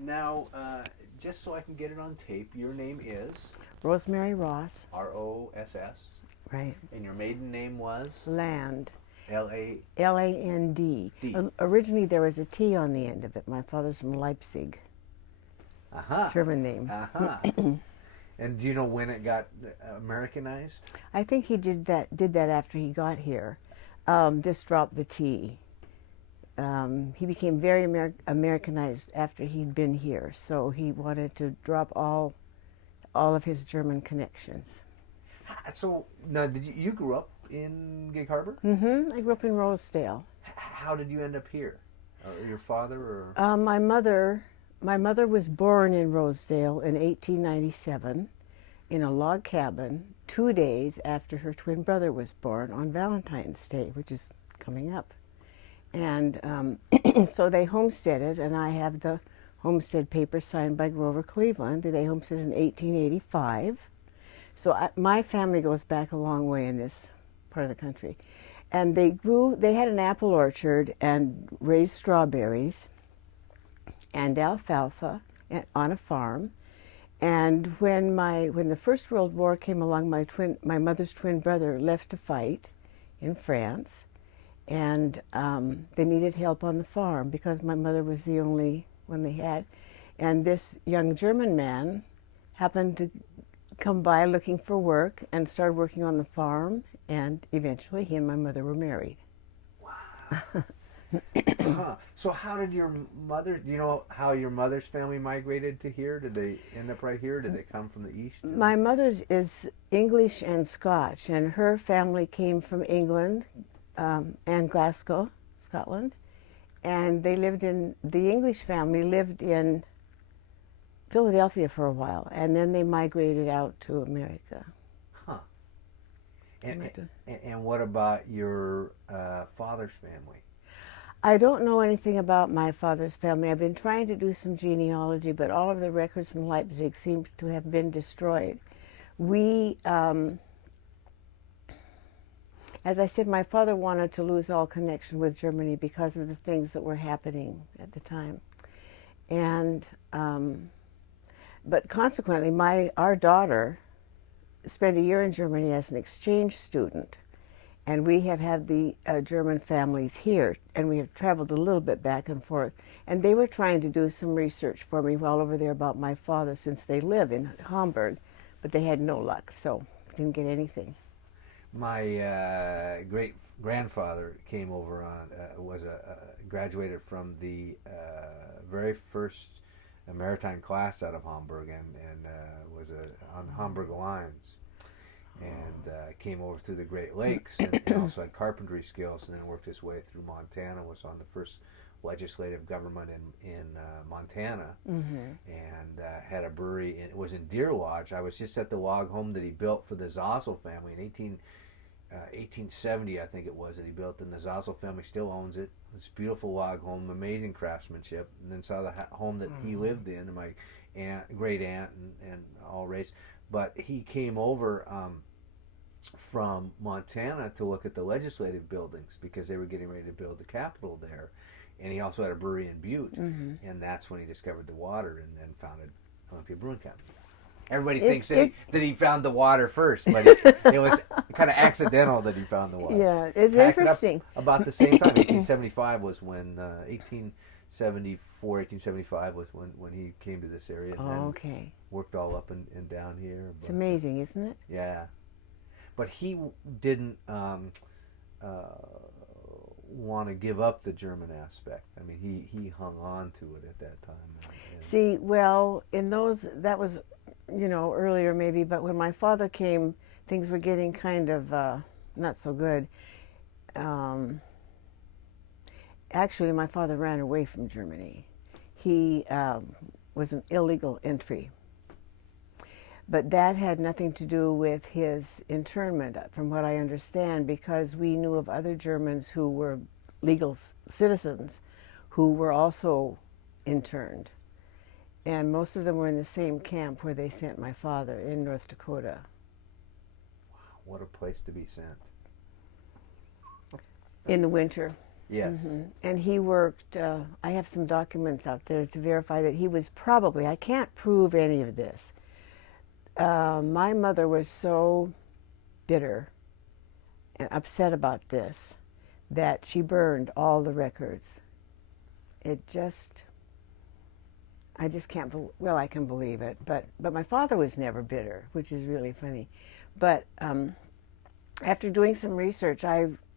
Now, just so I can get it on tape, your name is Rosemary Ross. Ross, Right. and your maiden name was Land. L-A. Land. D. Originally, there was a T on the end of it. My father's from Leipzig. German name. And do you know when it got Americanized? I think he did that after he got here. Just dropped the T. He became very Americanized after he'd been here, so he wanted to drop all of his German connections. So now, you grew up in Gig Harbor? Mm-hmm. I grew up in Rosedale. How did you end up here? Your father, or my mother was born in Rosedale in 1897 in a log cabin 2 days after her twin brother was born on Valentine's Day, which is coming up. And so they homesteaded, and I have the homestead papers signed by Grover Cleveland. They homesteaded in 1885. So my family goes back a long way in this part of the country. And they had an apple orchard and raised strawberries and alfalfa on a farm. And when the First World War came along, my mother's twin brother left to fight in France, and they needed help on the farm because my mother was the only one they had. And this young German man happened to come by looking for work and started working on the farm, and eventually he and my mother were married. Wow. So how did your mother, do you know how your mother's family migrated to here? Did they end up right here? Did they come from the east? My mother's is English and Scotch, and her family came from England and Glasgow, Scotland. And the English family lived in Philadelphia for a while, and then they migrated out to America. Huh. And what about your father's family? I don't know anything about my father's family. I've been trying to do some genealogy, but all of the records from Leipzig seem to have been destroyed. As I said, my father wanted to lose all connection with Germany because of the things that were happening at the time. And, but consequently, our daughter spent a year in Germany as an exchange student. And we have had the German families here, and we have traveled a little bit back and forth. And they were trying to do some research for me while over there about my father, since they live in Hamburg, but they had no luck, so didn't get anything. My great-grandfather came over graduated from the very first maritime class out of Hamburg, and was on the Hamburg Lines. And came over through the Great Lakes, and also had carpentry skills, and then worked his way through Montana, was on the first legislative government in Montana, and had a brewery. It was in Deer Lodge. I was just at the log home that he built for the Zossel family in 1870, I think it was, that he built, and the Zossel family still owns it. This beautiful log home, amazing craftsmanship, and then saw the home that he lived in, and my great aunt and all race. But he came over from Montana to look at the legislative buildings because they were getting ready to build the Capitol there. And he also had a brewery in Butte. And that's when he discovered the water and then founded Olympia Brewing Company. Everybody thinks that he found the water first, but it was kind of accidental that he found the water. Yeah, it's interesting. About the same time, 1875 was when, 1875 was when he came to this area. And then worked all up and down here. It's amazing, isn't it? Yeah. But he didn't want to give up the German aspect. I mean, he hung on to it at that time. See, well, that was, earlier maybe, but when my father came, things were getting kind of not so good. Actually, my father ran away from Germany. He was an illegal entry. But that had nothing to do with his internment, from what I understand, because we knew of other Germans who were legal citizens who were also interned. And most of them were in the same camp where they sent my father in North Dakota. Wow, what a place to be sent. In the winter. Yes. And he worked, I have some documents out there to verify that he was probably, I can't prove any of this. My mother was so bitter and upset about this that she burned all the records. It just, I just can't, well, I can believe it, but my father was never bitter, which is really funny. But after doing some research,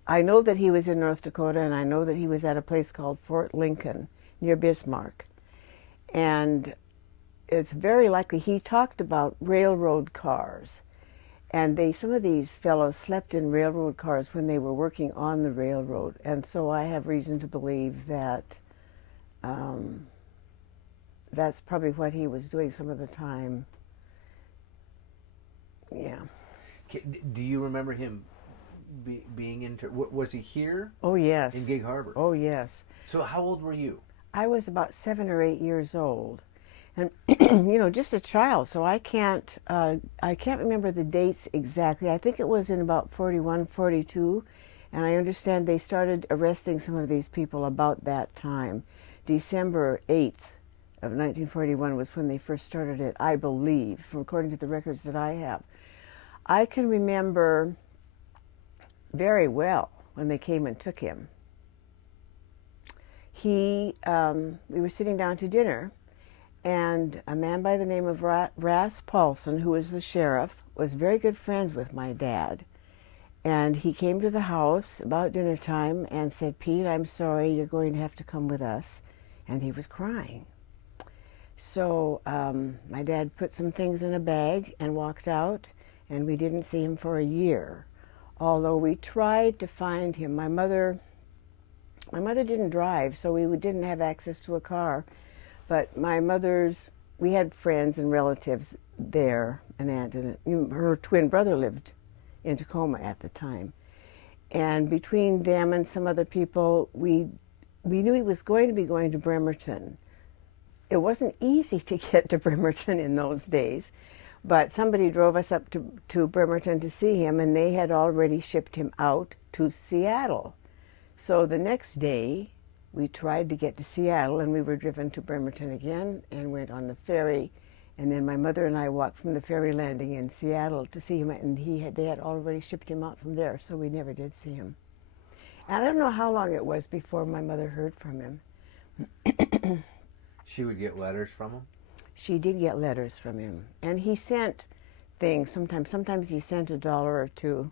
I know that he was in North Dakota, and I know that he was at a place called Fort Lincoln near Bismarck. And it's very likely he talked about railroad cars. And some of these fellows slept in railroad cars when they were working on the railroad. And so I have reason to believe that that's probably what he was doing some of the time. Yeah. Do you remember him being was he here? Oh, yes. In Gig Harbor? Oh, yes. So how old were you? I was about 7 or 8 years old. And, just a child, so I can't remember the dates exactly. I think it was in about 41, 42, and I understand they started arresting some of these people about that time. December 8th of 1941 was when they first started it, I believe, according to the records that I have. I can remember very well when they came and took him. We were sitting down to dinner, and a man by the name of Ras Paulson, who was the sheriff, was very good friends with my dad. And he came to the house about dinner time and said, "Pete, I'm sorry, you're going to have to come with us." And he was crying. So my dad put some things in a bag and walked out, and we didn't see him for a year. Although we tried to find him. My mother didn't drive, so we didn't have access to a car. But we had friends and relatives there, an aunt, and her twin brother lived in Tacoma at the time. And between them and some other people, we knew he was going to be going to Bremerton. It wasn't easy to get to Bremerton in those days, but somebody drove us up to Bremerton to see him, and they had already shipped him out to Seattle. So the next day, we tried to get to Seattle, and we were driven to Bremerton again and went on the ferry. And then my mother and I walked from the ferry landing in Seattle to see him, and they had already shipped him out from there, so we never did see him. And I don't know how long it was before my mother heard from him. She would get letters from him? She did get letters from him. And he sent things sometimes. Sometimes he sent $1 or $2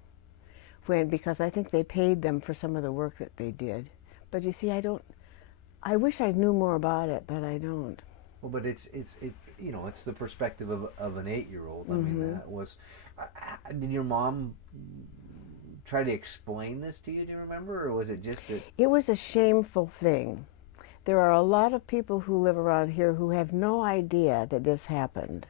because I think they paid them for some of the work that they did. But you see, I wish I knew more about it, but I don't. Well, but it's the perspective of an 8-year-old. I mean, that was. Did your mom try to explain this to you? Do you remember, or was it just that? It was a shameful thing. There are a lot of people who live around here who have no idea that this happened.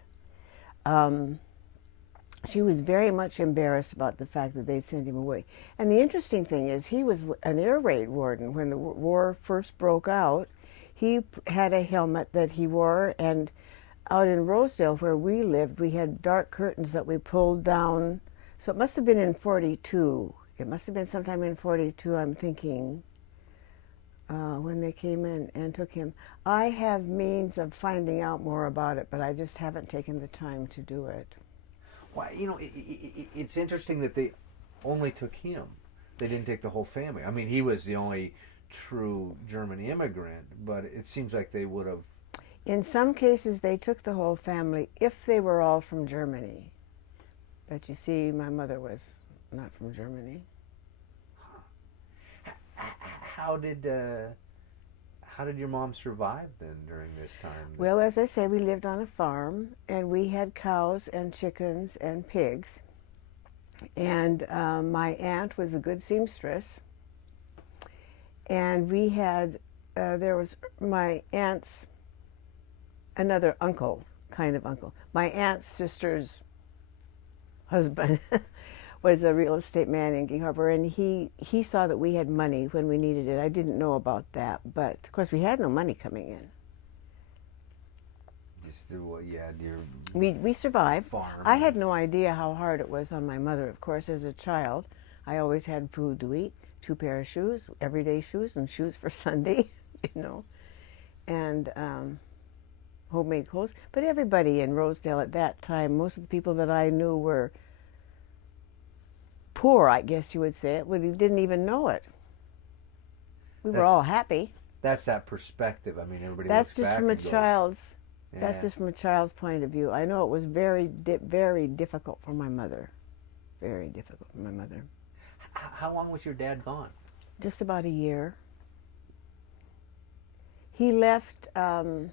She was very much embarrassed about the fact that they'd sent him away. And the interesting thing is, he was an air raid warden. When the war first broke out, he had a helmet that he wore, and out in Rosedale, where we lived, we had dark curtains that we pulled down. So it must have been in 42. It must have been sometime in 42, I'm thinking, when they came in and took him. I have means of finding out more about it, but I just haven't taken the time to do it. Well, it's interesting that they only took him. They didn't take the whole family. I mean, he was the only true German immigrant, but it seems like they would have. In some cases, they took the whole family if they were all from Germany. But you see, my mother was not from Germany. How did your mom survive then during this time? Well, as I say, we lived on a farm, and we had cows and chickens and pigs. And my aunt was a good seamstress. And we had, there was my aunt's, another uncle, kind of uncle. My aunt's sister's husband was a real estate man in Gig Harbor, and he saw that we had money when we needed it. I didn't know about that, but of course we had no money coming in. Just your we survived. Farm. I had no idea how hard it was on my mother, of course, as a child. I always had food to eat. 2 pair of shoes, everyday shoes, and shoes for Sunday, and homemade clothes. But everybody in Rosedale at that time, most of the people that I knew were poor, I guess you would say it. We didn't even know it. We were all happy. That's that perspective. I mean, everybody. That's looks just back from a and goes, child's. Yeah. That's just from a child's point of view. I know it was very, very difficult for my mother. Very difficult for my mother. How long was your dad gone? Just about a year. He left after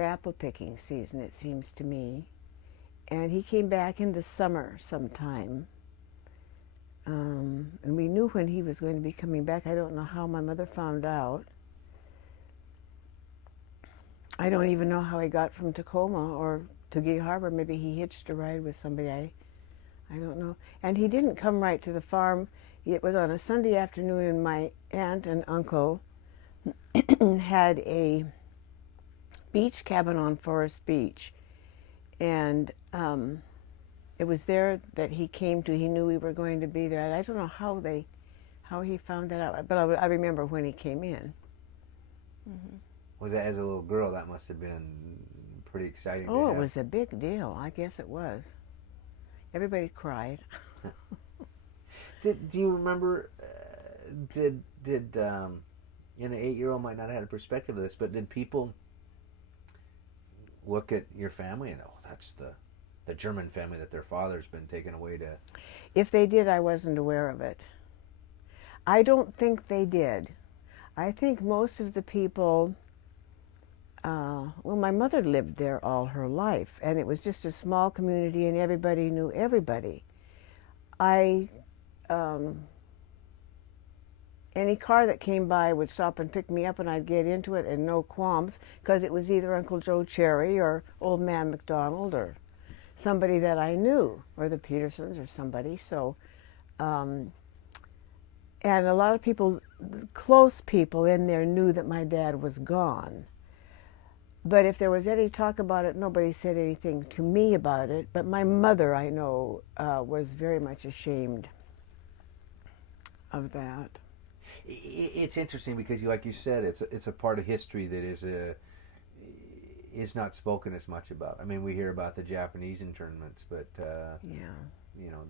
apple picking season, it seems to me, and he came back in the summer sometime. And we knew when he was going to be coming back. I don't know how my mother found out. I don't even know how he got from Tacoma or Tuskegee Harbor. Maybe he hitched a ride with somebody. I don't know. And he didn't come right to the farm. It was on a Sunday afternoon, and my aunt and uncle had a beach cabin on Forest Beach. And it was there that he came to. He knew we were going to be there. And I don't know how he found that out, but I remember when he came in. Mm-hmm. Was that, as a little girl, that must have been pretty exciting? Oh, it was a big deal. I guess it was. Everybody cried. Do you remember? Did an 8-year-old might not have had a perspective of this, but did people look at your family and, oh, that's the German family that their father's been taken away to? If they did, I wasn't aware of it. I don't think they did. I think most of the people, well, my mother lived there all her life, and it was just a small community, and everybody knew everybody. Any car that came by would stop and pick me up, and I'd get into it, and no qualms, because it was either Uncle Joe Cherry or Old Man McDonald or somebody that I knew, or the Petersons or somebody. So, and a lot of people, close people in there, knew that my dad was gone. But if there was any talk about it, nobody said anything to me about it. But my mother, I know, was very much ashamed of that. It's interesting because, like you said, it's a part of history that is not spoken as much about. I mean, we hear about the Japanese internments, but the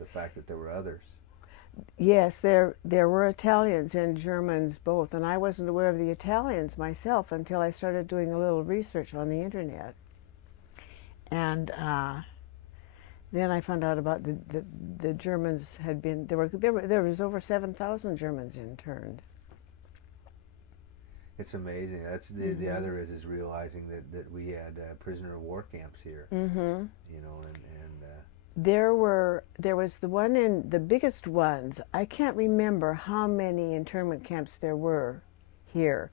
fact that there were others. Yes, there were Italians and Germans both, and I wasn't aware of the Italians myself until I started doing a little research on the internet. And then I found out about the Germans had been there was over 7,000 Germans interned. It's amazing. That's the other is realizing that we had prisoner of war camps here. Mm-hmm. And there was the one in the biggest ones. I can't remember how many internment camps there were here,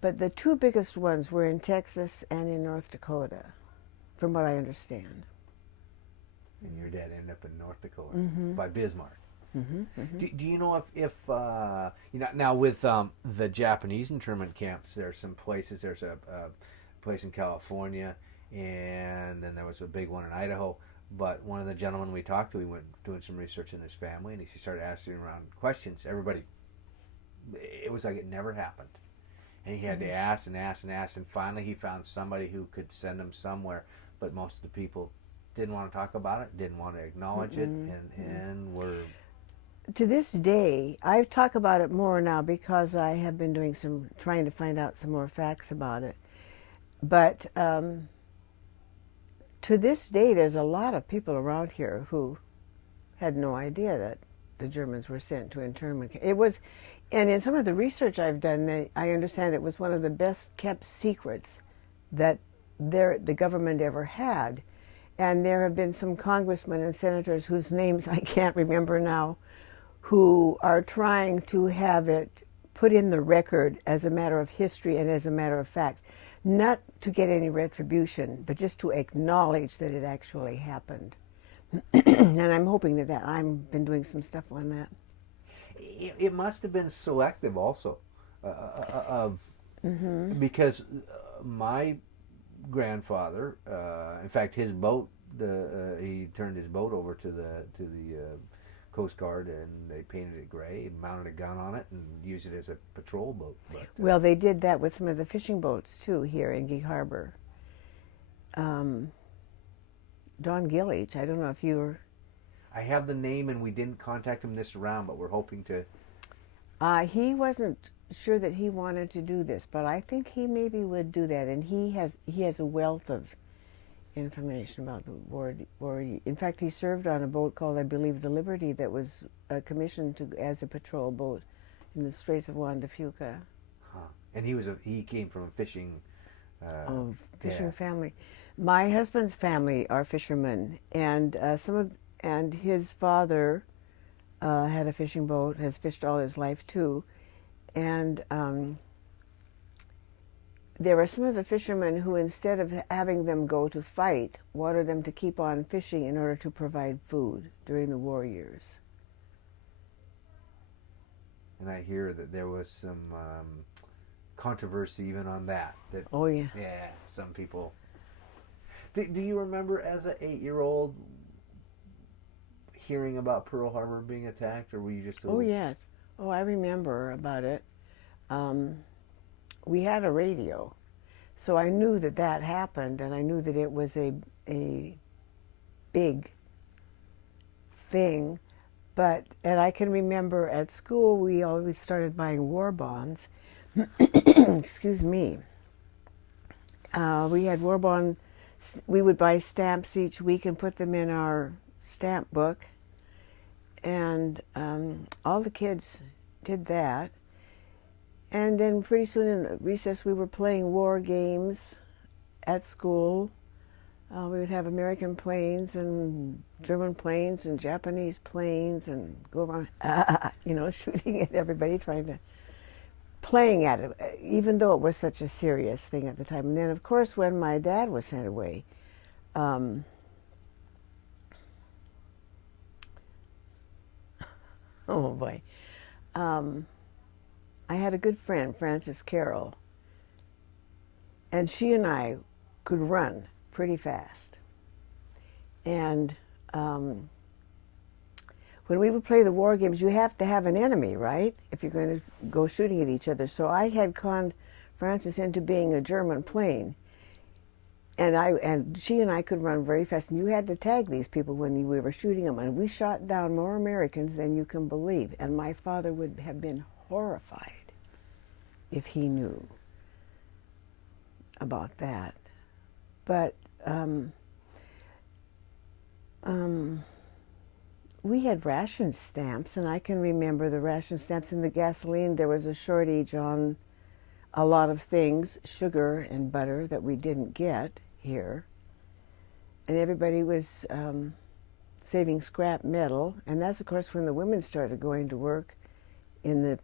but the 2 biggest ones were in Texas and in North Dakota, from what I understand. And your dad ended up in North Dakota Mm-hmm. by Bismarck. Mm-hmm. Mm-hmm. Do you know if now with the Japanese internment camps, there's some places. There's a place in California, and then there was a big one in Idaho. But one of the gentlemen we talked to, we went doing some research in his family, and he started asking around questions. Everybody, it was like it never happened. And he had to ask and ask and ask, and finally he found somebody who could send him somewhere. But most of the people didn't want to talk about it, didn't want to acknowledge it, and were... To this day, I talk about it more now because I have been trying to find out some more facts about it. But to this day, there's a lot of people around here who had no idea that the Germans were sent to internment. It was, and in some of the research I've done, I understand it was one of the best kept secrets that the government ever had. And there have been some congressmen and senators whose names I can't remember now, who are trying to have it put in the record as a matter of history and as a matter of fact, not to get any retribution, but just to acknowledge that it actually happened. And I'm hoping that I've been doing some stuff on that. It must have been selective also, because my grandfather, in fact, his boat, he turned his boat over to the Coast Guard, and they painted it gray, mounted a gun on it, and used it as a patrol boat. But, well, they did that with some of the fishing boats too here in Gig Harbor. Don Gillich, I don't know if you were... I have the name, and we didn't contact him this round, but we're hoping to. He wasn't sure that he wanted to do this, but I think he maybe would do that, and he has a wealth of information about the war. In fact, he served on a boat called, I believe, the Liberty, that was commissioned as a patrol boat in the Straits of Juan de Fuca. Huh. And he came from a fishing family. My husband's family are fishermen, and and his father had a fishing boat, has fished all his life too, and there were some of the fishermen who, instead of having them go to fight, wanted them to keep on fishing in order to provide food during the war years. And I hear that there was some controversy even on that. Oh, yeah. Yeah, some people. Do you remember as an 8-year-old hearing about Pearl Harbor being attacked, or were you just a little... Oh, yes. Oh, I remember about it. We had a radio, so I knew that happened, and I knew that it was a big thing. And I can remember at school we always started buying war bonds. Excuse me. We had war bonds. We would buy stamps each week and put them in our stamp book, and all the kids did that. And then pretty soon in recess we were playing war games at school. We would have American planes and German planes and Japanese planes and go around, shooting at everybody, playing at it, even though it was such a serious thing at the time. And then, of course, when my dad was sent away, oh boy, I had a good friend, Frances Carroll, and she and I could run pretty fast. And when we would play the war games, you have to have an enemy, right? If you're going to go shooting at each other. So I had conned Frances into being a German plane. And she and I could run very fast. And you had to tag these people when we were shooting them. And we shot down more Americans than you can believe. And my father would have been horrified if he knew about that. But we had ration stamps, and I can remember the ration stamps and the gasoline. There was a shortage on a lot of things, sugar and butter, that we didn't get here. And everybody was saving scrap metal, and that's, of course, when the women started going to work in the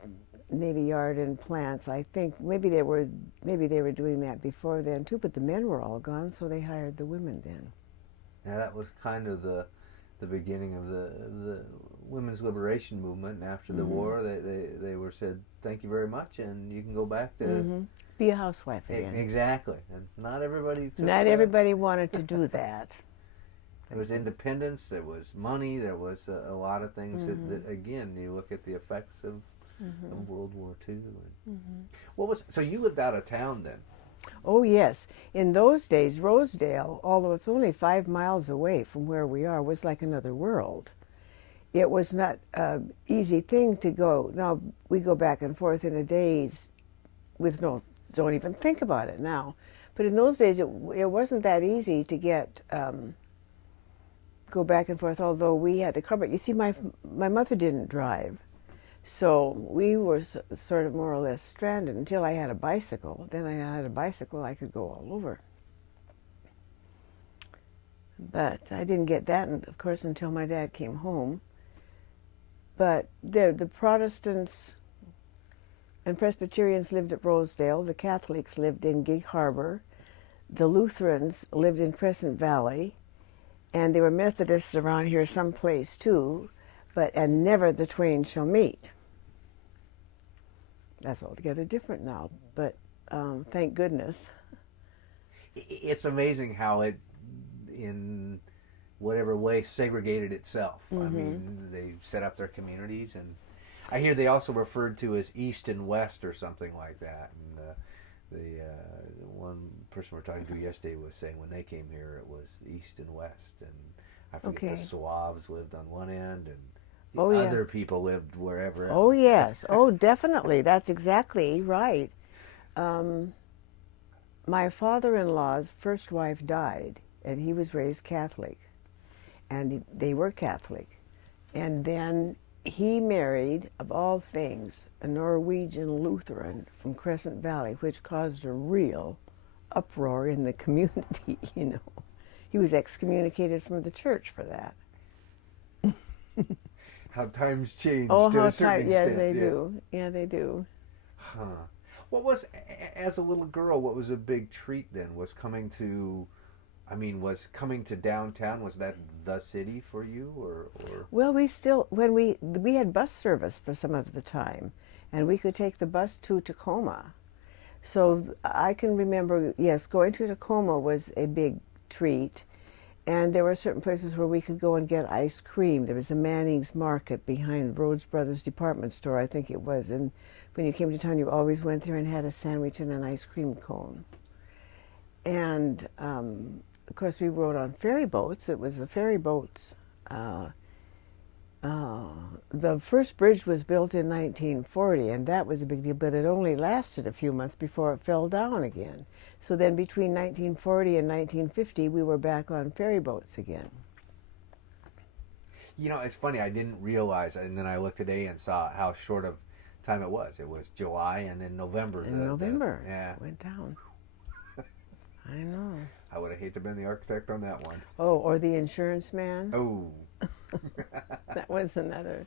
Navy Yard and plants. I think maybe they were doing that before then too, but the men were all gone, so they hired the women then. Now that was kind of the beginning of the women's liberation movement. And after the war, they were said, "Thank you very much, and you can go back to be a housewife again." Exactly, and not everybody. Everybody wanted to do that. There was independence. There was money. There was a lot of things that again, you look at the effects of World War II. So you lived out of town then? Oh yes. In those days, Rosedale, although it's only 5 miles away from where we are, was like another world. It was not an easy thing to go. Now, we go back and forth in a days with don't even think about it now. But in those days, it wasn't that easy to get, go back and forth, although we had a car. But you see, my mother didn't drive. So we were sort of more or less stranded until I had a bicycle. Then I had a bicycle, I could go all over. But I didn't get that, of course, until my dad came home. But the Protestants and Presbyterians lived at Rosedale. The Catholics lived in Gig Harbor. The Lutherans lived in Crescent Valley. And there were Methodists around here someplace too. And never the twain shall meet. That's altogether different now, but thank goodness. It's amazing how in whatever way, segregated itself. I mean, they set up their communities, and I hear they also referred to as East and West or something like that. And the one person we were talking to yesterday was saying when they came here, it was East and West, and I forget the Slavs lived on one end, and the other people lived wherever else. Oh yes, oh definitely, that's exactly right. My father-in-law's first wife died, and he was raised Catholic, and they were Catholic, and then he married, of all things, a Norwegian Lutheran from Crescent Valley, which caused a real uproar in the community, you know. He was excommunicated from the church for that. How times change to a certain extent. Yeah, they do. Yeah, they do. Huh. What was, as a little girl, what was a big treat then? Was coming to downtown, was that the city for you, or? Well, we had bus service for some of the time, and we could take the bus to Tacoma. So I can remember, yes, going to Tacoma was a big treat, and there were certain places where we could go and get ice cream. There was a Manning's Market behind Rhodes Brothers Department Store, I think it was, and when you came to town, you always went there and had a sandwich and an ice cream cone. And of course, we rode on ferry boats. It was the ferry boats. The first bridge was built in 1940, and that was a big deal, but it only lasted a few months before it fell down again. So then between 1940 and 1950, we were back on ferry boats again. You know, it's funny, I didn't realize, and then I looked today and saw how short of time it was. It was July, and then November. It went down. I know. I would have hated to have been the architect on that one. Oh, or the insurance man. Oh. That was another.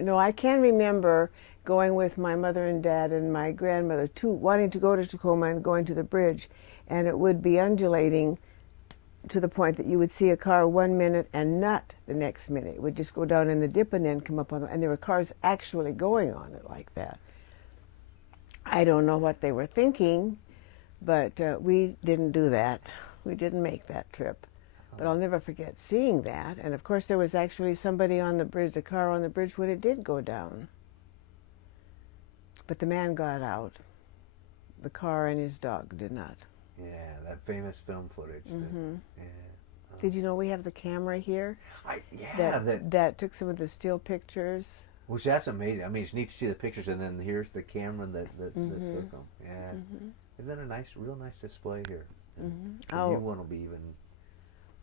No, I can remember going with my mother and dad and my grandmother wanting to go to Tacoma and going to the bridge, and it would be undulating to the point that you would see a car 1 minute and not the next minute. It would just go down in the dip and then come up on, and there were cars actually going on it like that. I don't know what they were thinking, but we didn't do that. We didn't make that trip. But I'll never forget seeing that. And of course there was actually somebody on the bridge, a car on the bridge when it did go down. But the man got out. The car and his dog did not. Yeah, that famous film footage. Did you know we have the camera here? Yeah. That took some of the still pictures. Which that's amazing. I mean, it's neat to see the pictures, and then here's the camera that took them. Yeah. Isn't that a real nice display here? The new one will be even...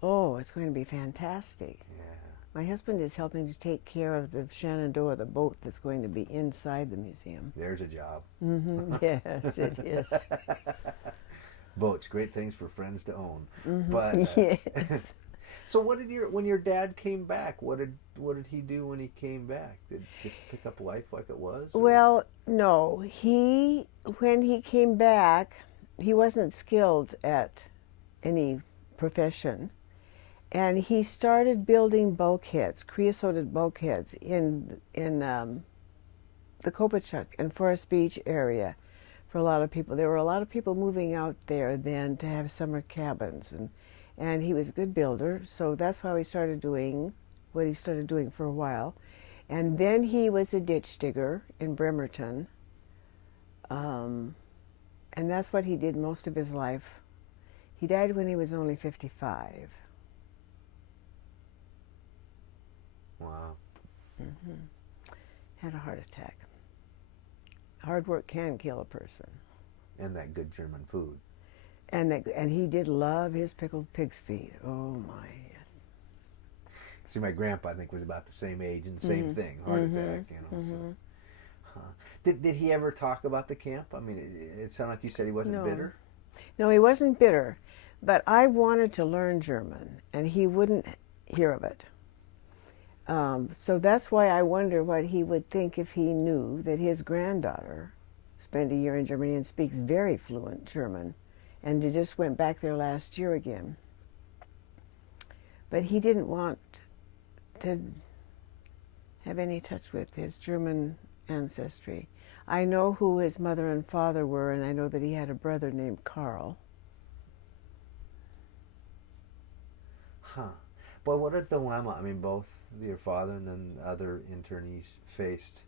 Oh, it's going to be fantastic. Yeah. My husband is helping to take care of the Shenandoah, the boat that's going to be inside the museum. There's a job. Yes, it is. Boats, great things for friends to own. But yes. So when your dad came back, what did he do when he came back? Did he just pick up life like it was? Or? Well, no. When he came back, he wasn't skilled at any profession. And he started building bulkheads, creosoted bulkheads in the Kopachuk and Forest Beach area for a lot of people. There were a lot of people moving out there then to have summer cabins, and he was a good builder, so that's why he started doing what he started doing for a while. And then he was a ditch digger in Bremerton, and that's what he did most of his life. He died when he was only 55. Wow. Had a heart attack. Hard work can kill a person. And that good German food. And he did love his pickled pig's feet. Oh my. See, my grandpa, I think, was about the same age and same thing, heart attack, you know. So. Did he ever talk about the camp? I mean, it sounded like you said he wasn't bitter. No, he wasn't bitter. But I wanted to learn German, and he wouldn't hear of it. So that's why I wonder what he would think if he knew that his granddaughter spent a year in Germany and speaks very fluent German, and he just went back there last year again. But he didn't want to have any touch with his German ancestry. I know who his mother and father were, and I know that he had a brother named Carl. Huh. But what a dilemma. I mean, both your father and then other internees faced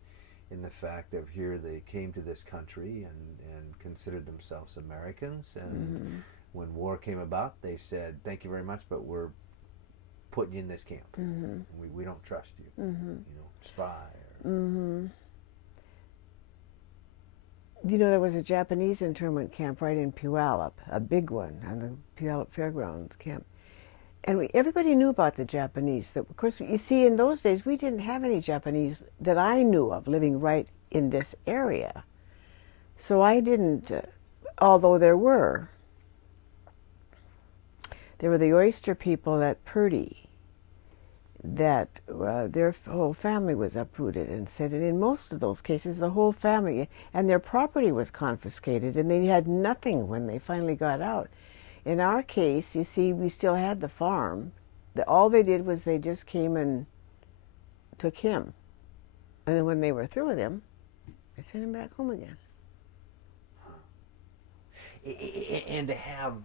in the fact of here they came to this country and considered themselves Americans. And when war came about, they said, thank you very much, but we're putting you in this camp. We don't trust you. Spy. You know, there was a Japanese internment camp right in Puyallup, a big one, on the Puyallup Fairgrounds camp. And everybody knew about the Japanese. Of course, you see, in those days, we didn't have any Japanese that I knew of living right in this area. So I didn't, although there were. There were the oyster people at Purdy, that their whole family was uprooted and said, and in most of those cases, the whole family and their property was confiscated, and they had nothing when they finally got out. In our case, you see, we still had the farm. All they did was they just came and took him. And then when they were through with him, they sent him back home again. And to have,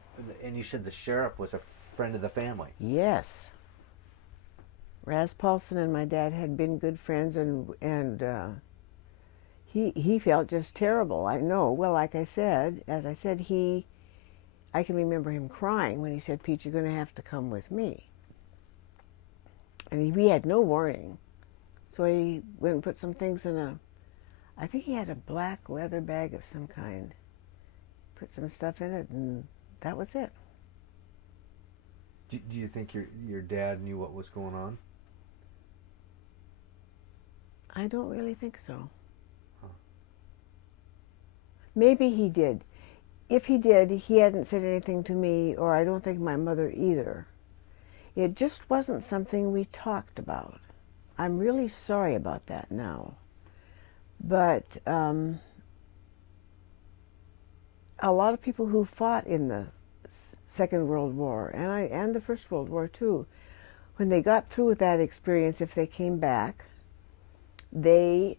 and you said the sheriff was a friend of the family. Yes. Raz Paulson and my dad had been good friends, and he felt just terrible. I know. Well, like I said, as I said, I can remember him crying when he said, Pete, you're going to have to come with me. And we had no warning. So he went and put some things in I think he had a black leather bag of some kind. Put some stuff in it, and that was it. Do you think your dad knew what was going on? I don't really think so. Maybe he did. If he did, he hadn't said anything to me, or I don't think my mother either. It just wasn't something we talked about. I'm really sorry about that now. But a lot of people who fought in the Second World War, and the First World War too, when they got through with that experience, if they came back, they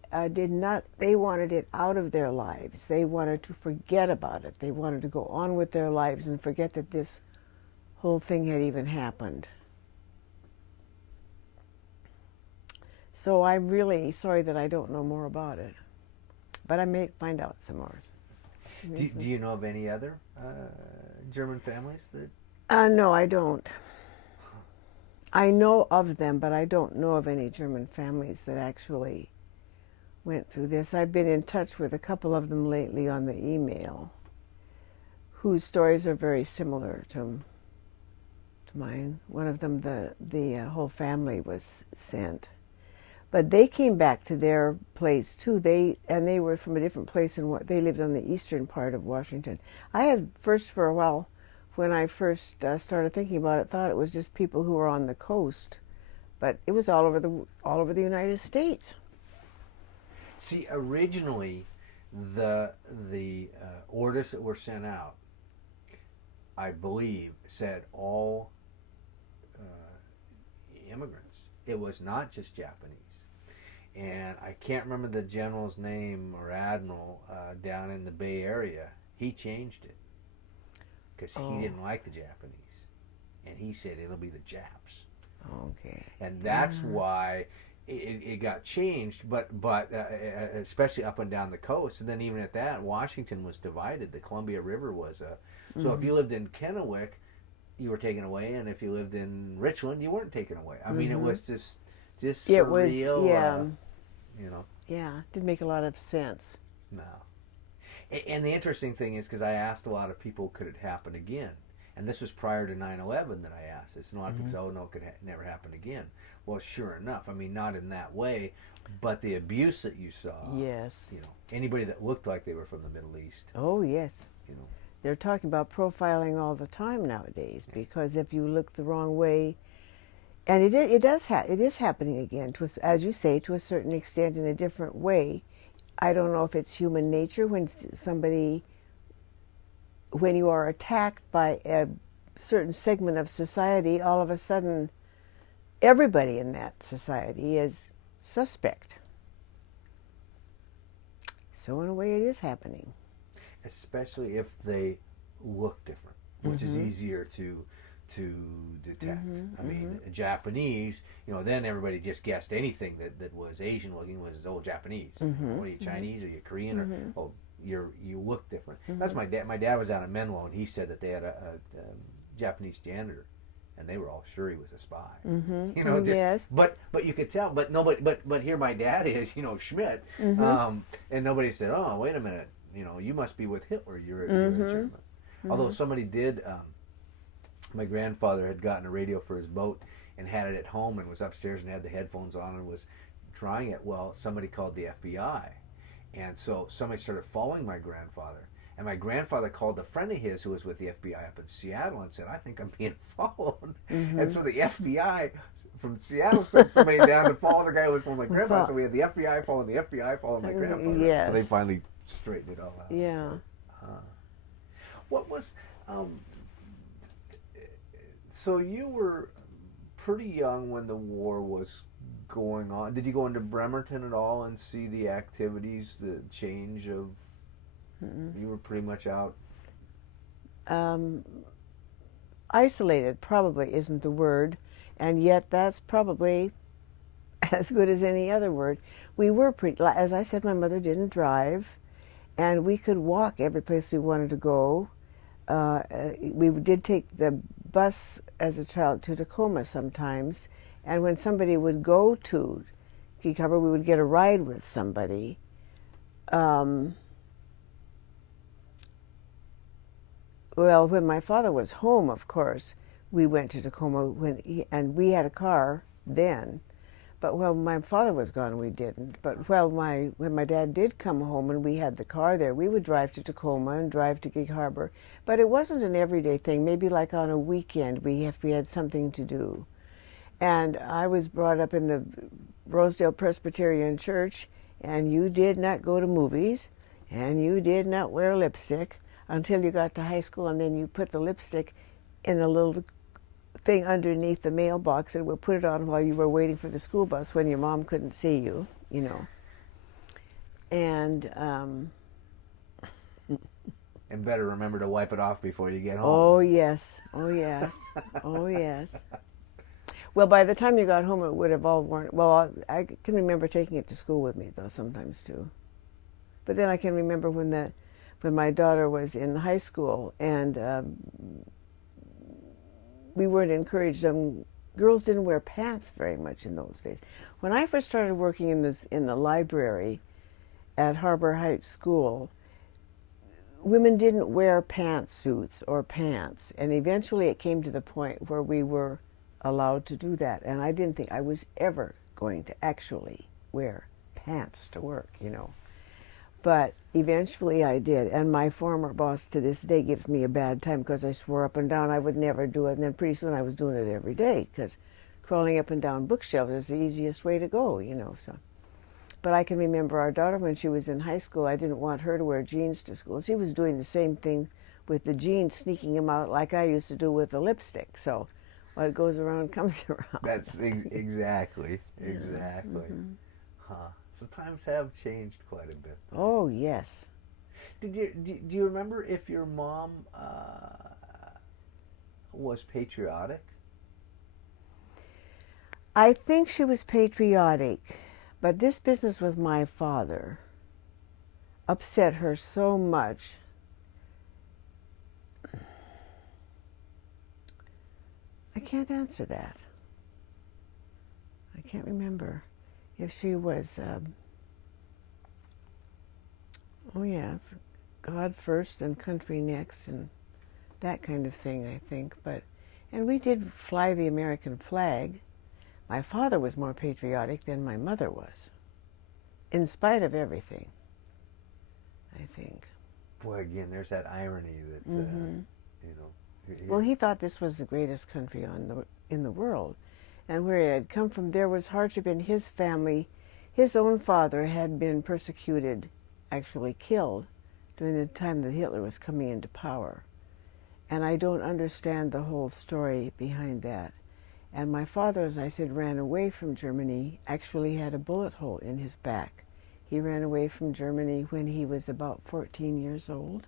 wanted it out of their lives. They wanted to forget about it. They wanted to go on with their lives and forget that this whole thing had even happened. So I'm really sorry that I don't know more about it. But I may find out some more. Do you know of any other German families that? No, I don't. I know of them, but I don't know of any German families that actually went through this. I've been in touch with a couple of them lately on the email, whose stories are very similar to mine. One of them, the whole family was sent. But they came back to their place too. They were from a different place, and they lived on the eastern part of Washington. I had first for a while, when I first started thinking about it, thought it was just people who were on the coast, but it was all over the United States. See, originally, the orders that were sent out, I believe, said all immigrants. It was not just Japanese. And I can't remember the general's name or admiral down in the Bay Area. He changed it because he didn't like the Japanese, and he said it'll be the Japs. Okay. And that's why it got changed. But especially up and down the coast, and then even at that, Washington was divided. The Columbia River was so if you lived in Kennewick, you were taken away, and if you lived in Richland, you weren't taken away. I mean, it was just surreal. It was, yeah. You know. Yeah, didn't make a lot of sense. No. And the interesting thing is, because I asked a lot of people, could it happen again? And this was prior to 9/11 that I asked this. And a lot of people said, oh, no, it could never happen again. Well, sure enough. I mean, not in that way, but the abuse that you saw. Yes. You know, anybody that looked like they were from the Middle East. Oh, yes. You know. They're talking about profiling all the time nowadays, because if you look the wrong way, and it is happening again, as you say, to a certain extent in a different way. I don't know if it's human nature when you are attacked by a certain segment of society, all of a sudden everybody in that society is suspect. So in a way it is happening. Especially if they look different, which is easier to to detect. I mean, Japanese, then everybody just guessed anything that was Asian looking was Japanese. Are you Chinese? Are you Korean? Or you look different. That's my dad. My dad was out in Menlo, and he said that they had a Japanese janitor, and they were all sure he was a spy. Yes. But you could tell. But nobody. But here my dad is, Schmidt, and nobody said, "Oh, wait a minute, you must be with Hitler. You're a German." Although somebody did. My grandfather had gotten a radio for his boat and had it at home and was upstairs and had the headphones on and was trying it. Well, somebody called the FBI. And so somebody started following my grandfather. And my grandfather called a friend of his who was with the FBI up in Seattle and said, "I think I'm being followed." And so the FBI from Seattle sent somebody down to follow the guy who was following my grandfather. So we had the FBI following the FBI following my grandfather. Yes. So they finally straightened it all out. Yeah. What was... So you were pretty young when the war was going on. Did you go into Bremerton at all and see the activities, the change of... You were pretty much out? Isolated probably isn't the word, and yet that's probably as good as any other word. We were pretty... As I said, my mother didn't drive, and we could walk every place we wanted to go. We did take the bus as a child to Tacoma sometimes, and when somebody would go to Gig Harbor, we would get a ride with somebody. Well, when my father was home, of course, we went to Tacoma and we had a car then. But when my father was gone, we didn't. But when my dad did come home and we had the car there, we would drive to Tacoma and drive to Gig Harbor. But it wasn't an everyday thing. Maybe like on a weekend, if we had something to do. And I was brought up in the Rosedale Presbyterian Church, and you did not go to movies, and you did not wear lipstick until you got to high school, and then you put the lipstick in a little thing underneath the mailbox and would put it on while you were waiting for the school bus when your mom couldn't see you, And and better remember to wipe it off before you get home. Oh yes, oh yes, oh yes. Well, by the time you got home, it would have all worn. Well, I can remember taking it to school with me though sometimes too. But then I can remember when my daughter was in high school and we weren't encouraged. Girls didn't wear pants very much in those days. When I first started working in the library at Harbor Heights School, women didn't wear pantsuits or pants, and eventually it came to the point where we were allowed to do that. And I didn't think I was ever going to actually wear pants to work, But eventually I did, and my former boss to this day gives me a bad time because I swore up and down I would never do it, and then pretty soon I was doing it every day because crawling up and down bookshelves is the easiest way to go, So, but I can remember our daughter when she was in high school, I didn't want her to wear jeans to school. She was doing the same thing with the jeans, sneaking them out like I used to do with the lipstick. So what goes around comes around. That's exactly. Huh. So times have changed quite a bit. Oh, yes. Do you remember if your mom was patriotic? I think she was patriotic, but this business with my father upset her so much. I can't answer that. I can't remember if she was, God first and country next and that kind of thing, I think. And we did fly the American flag. My father was more patriotic than my mother was, in spite of everything, I think. Boy, again, there's that irony that, Well, he thought this was the greatest country in the world. And where he had come from, there was hardship in his family. His own father had been persecuted, actually killed, during the time that Hitler was coming into power. And I don't understand the whole story behind that. And my father, as I said, ran away from Germany, actually had a bullet hole in his back. He ran away from Germany when he was about 14 years old.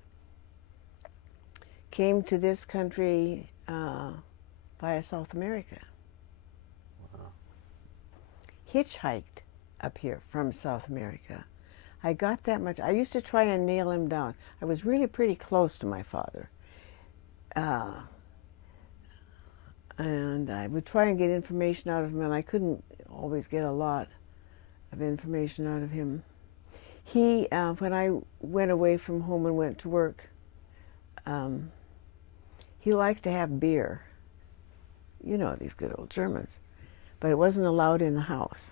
Came to this country via South America. Wow. Hitchhiked up here from South America. I got that much. I used to try and nail him down. I was really pretty close to my father. And I would try and get information out of him, and I couldn't always get a lot of information out of him. He, when I went away from home and went to work, he liked to have beer. You know, these good old Germans. But it wasn't allowed in the house.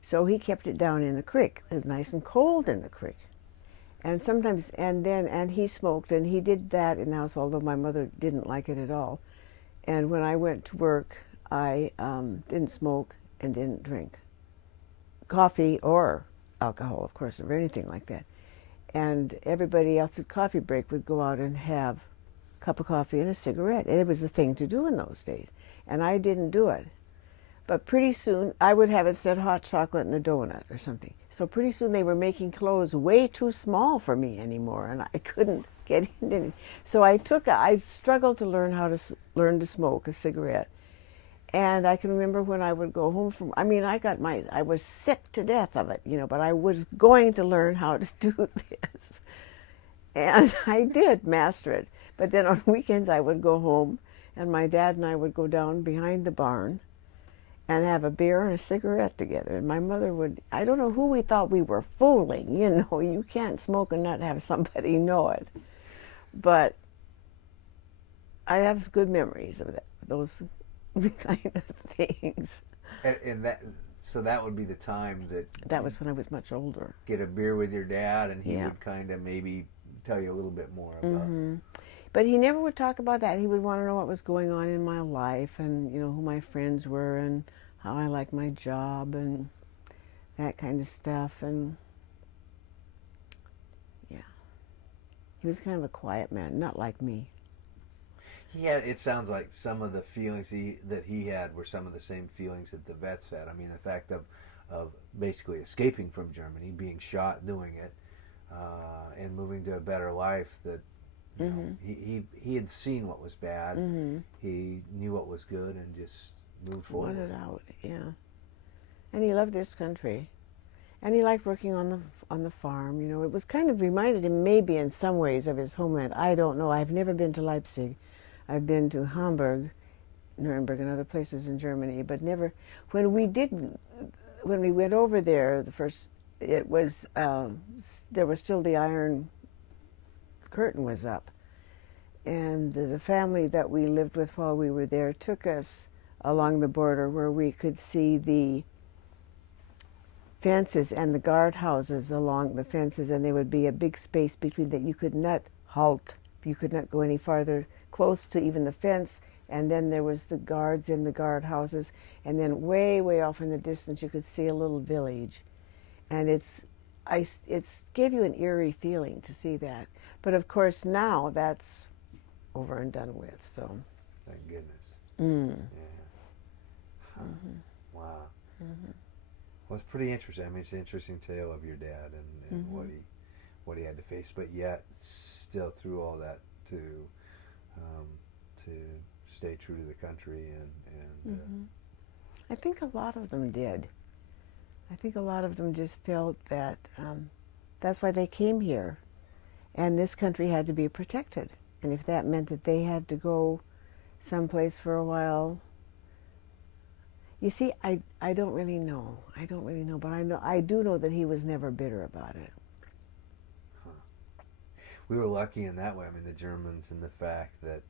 So he kept it down in the creek. It was nice and cold in the creek. And sometimes, and he smoked, and he did that in the house, although my mother didn't like it at all. And when I went to work, I didn't smoke and didn't drink coffee or alcohol, of course, or anything like that. And everybody else at coffee break would go out and have a cup of coffee and a cigarette. And it was the thing to do in those days. And I didn't do it. But pretty soon, I would have it said hot chocolate and a donut or something. So pretty soon they were making clothes way too small for me anymore, and I couldn't get into it. So I struggled to learn how to learn to smoke a cigarette. And I can remember when I would go home from, I was sick to death of it, you know, but I was going to learn how to do this. And I did master it. But then on weekends I would go home, and my dad and I would go down behind the barn and have a beer and a cigarette together. And my mother would, I don't know who we thought we were fooling, you know, you can't smoke and not have somebody know it. But I have good memories of that, those kind of things. And that would be the time that was when I was much older. Get a beer with your dad, and he would kind of maybe tell you a little bit more about it. But he never would talk about that. He would want to know what was going on in my life, and you know who my friends were, and how I liked my job, and that kind of stuff. And yeah, he was kind of a quiet man, not like me. It sounds like some of the feelings that he had were some of the same feelings that the vets had. I mean, the fact of basically escaping from Germany, being shot doing it, and moving to a better life. That you know, he had seen what was bad. He knew what was good, and just moved forward. Wanted out, yeah. And he loved this country, and he liked working on the farm. You know, it was kind of reminded him maybe in some ways of his homeland. I don't know. I've never been to Leipzig. I've been to Hamburg, Nuremberg, and other places in Germany, but never. When we went over there, it was there was still the Iron Curtain was up, and the family that we lived with while we were there took us along the border where we could see the fences and the guardhouses along the fences, and there would be a big space between that. You could not halt. You could not go any farther close to even the fence, and then there was the guards in the guardhouses, and then way, way off in the distance you could see a little village. And it gave you an eerie feeling to see that. But of course now that's over and done with, so. Thank goodness. Yeah. Huh. Wow. Well, it's pretty interesting. I mean, it's an interesting tale of your dad and what he had to face, but yet still through all that to stay true to the country and I think a lot of them did. I think a lot of them just felt that that's why they came here, and this country had to be protected. And if that meant that they had to go someplace for a while, you see, I don't really know. But I do know that he was never bitter about it. We were lucky in that way. I mean, the Germans, and the fact that,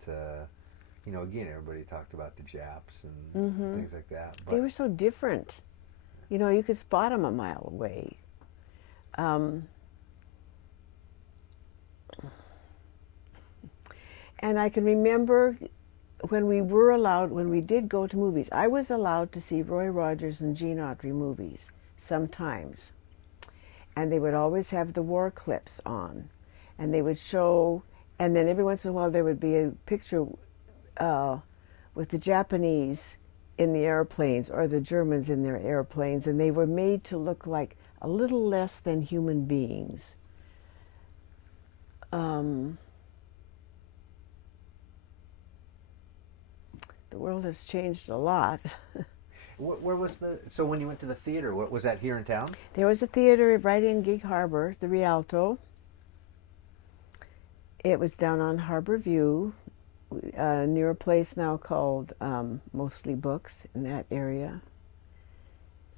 you know, again, everybody talked about the Japs and things like that. But they were so different. You know, you could spot them a mile away. And I can remember when we did go to movies, I was allowed to see Roy Rogers and Gene Autry movies sometimes. And they would always have the war clips on. And they would show, and then every once in a while there would be a picture with the Japanese in the airplanes or the Germans in their airplanes, and they were made to look like a little less than human beings. world has changed a lot. Where was so when you went to the theater, what was that, here in town? There was a theater right in Gig Harbor, the Rialto. It was down on Harbor View, near a place now called Mostly Books in that area.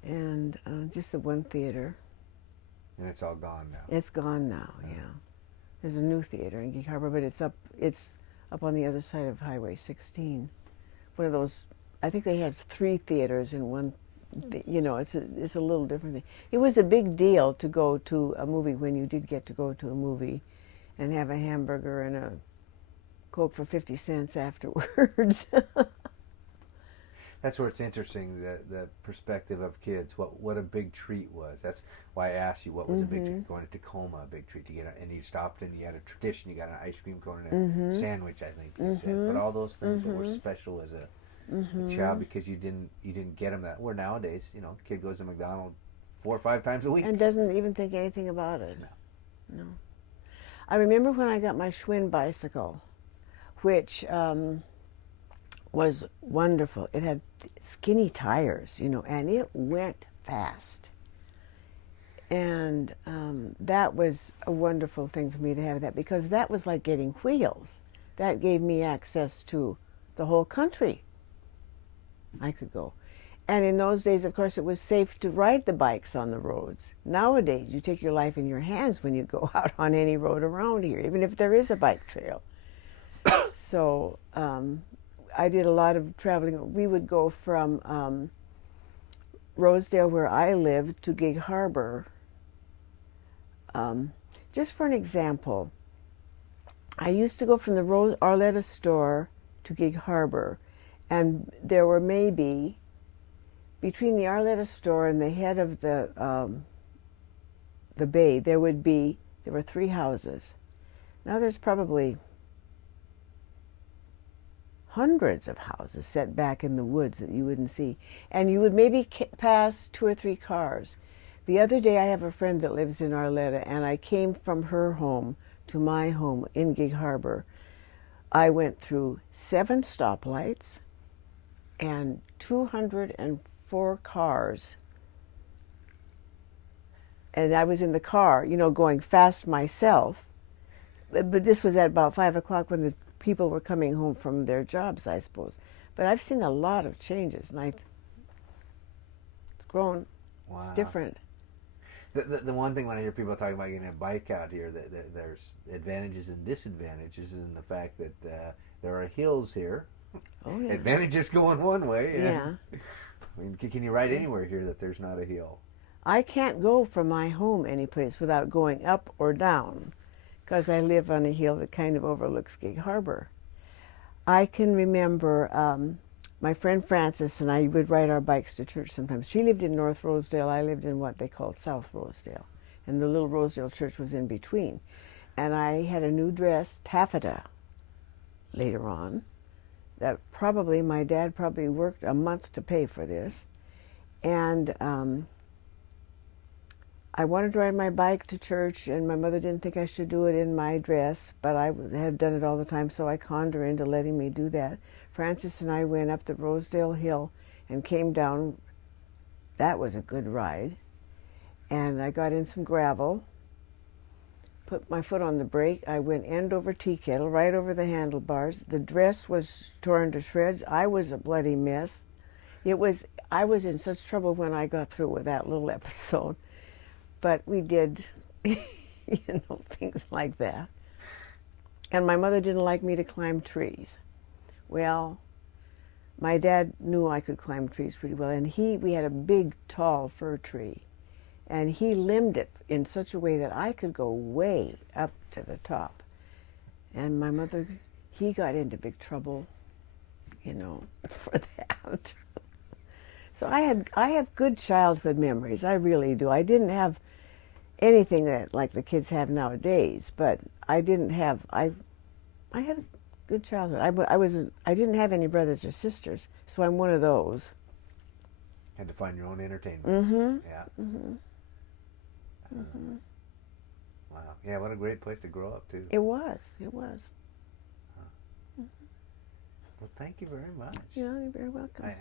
And just the one theater. And it's all gone now. It's gone now, yeah. There's a new theater in Gig Harbor, but it's up on the other side of Highway 16. One of those, I think they have 3 theaters in one, you know, it's a little different thing. It was a big deal to go to a movie when you did get to go to a movie and have a hamburger and a Coke for 50 cents afterwards. That's where it's interesting, the perspective of kids, what a big treat was. That's why I asked you what was a big treat. Going to Tacoma, a big treat to get, and you stopped and you had a tradition. You got an ice cream cone and a sandwich, I think you said. But all those things that were special as a child, because you didn't get them that. Where nowadays, you know, kid goes to McDonald's 4 or 5 times a week and doesn't even think anything about it. No. I remember when I got my Schwinn bicycle, which was wonderful. It had skinny tires, you know, and it went fast. And that was a wonderful thing for me to have that, because that was like getting wheels. That gave me access to the whole country. I could go. And in those days, of course, it was safe to ride the bikes on the roads. Nowadays, you take your life in your hands when you go out on any road around here, even if there is a bike trail. So I did a lot of traveling. We would go from Rosedale, where I lived, to Gig Harbor. Just for an example, I used to go from the Arletta store to Gig Harbor, and there were maybe, between the Arletta store and the head of the bay, there were 3 houses. Now there's probably hundreds of houses set back in the woods that you wouldn't see. And you would maybe pass 2 or 3 cars. The other day, I have a friend that lives in Arletta, and I came from her home to my home in Gig Harbor. I went through 7 stoplights and 204 cars. And I was in the car, you know, going fast myself. But this was at about 5 o'clock when the people were coming home from their jobs, I suppose. But I've seen a lot of changes, and it's grown. Wow. It's different. The one thing when I hear people talking about getting a bike out here, there's advantages and disadvantages in the fact that there are hills here. Oh, yeah. Advantages going one way. Yeah. I mean, can you ride anywhere here that there's not a hill? I can't go from my home anyplace without going up or down, because I live on a hill that kind of overlooks Gig Harbor. I can remember my friend Frances and I would ride our bikes to church sometimes. She lived in North Rosedale. I lived in what they called South Rosedale. And the little Rosedale church was in between. And I had a new dress, taffeta, later on, that probably, my dad probably worked a month to pay for this. And I wanted to ride my bike to church, and my mother didn't think I should do it in my dress, but I had done it all the time, so I conned her into letting me do that. Frances and I went up the Rosedale Hill and came down. That was a good ride. And I got in some gravel, put my foot on the brake. I went end over tea kettle, right over the handlebars. The dress was torn to shreds. I was a bloody mess. I was in such trouble when I got through with that little episode. But we did, things like that. And my mother didn't like me to climb trees. Well, my dad knew I could climb trees pretty well, and we had a big, tall fir tree, and he limbed it in such a way that I could go way up to the top. And my mother, he got into big trouble, for that. So I have good childhood memories. I really do. I didn't have anything that like the kids have nowadays, but I had a good childhood. I didn't have any brothers or sisters, so I'm one of those. Had to find your own entertainment. Mm-hmm. Yeah. Mm-hmm. Mm-hmm. Wow. Yeah, what a great place to grow up too. It was. It was. Well, thank you very much. Yeah, you're very welcome. I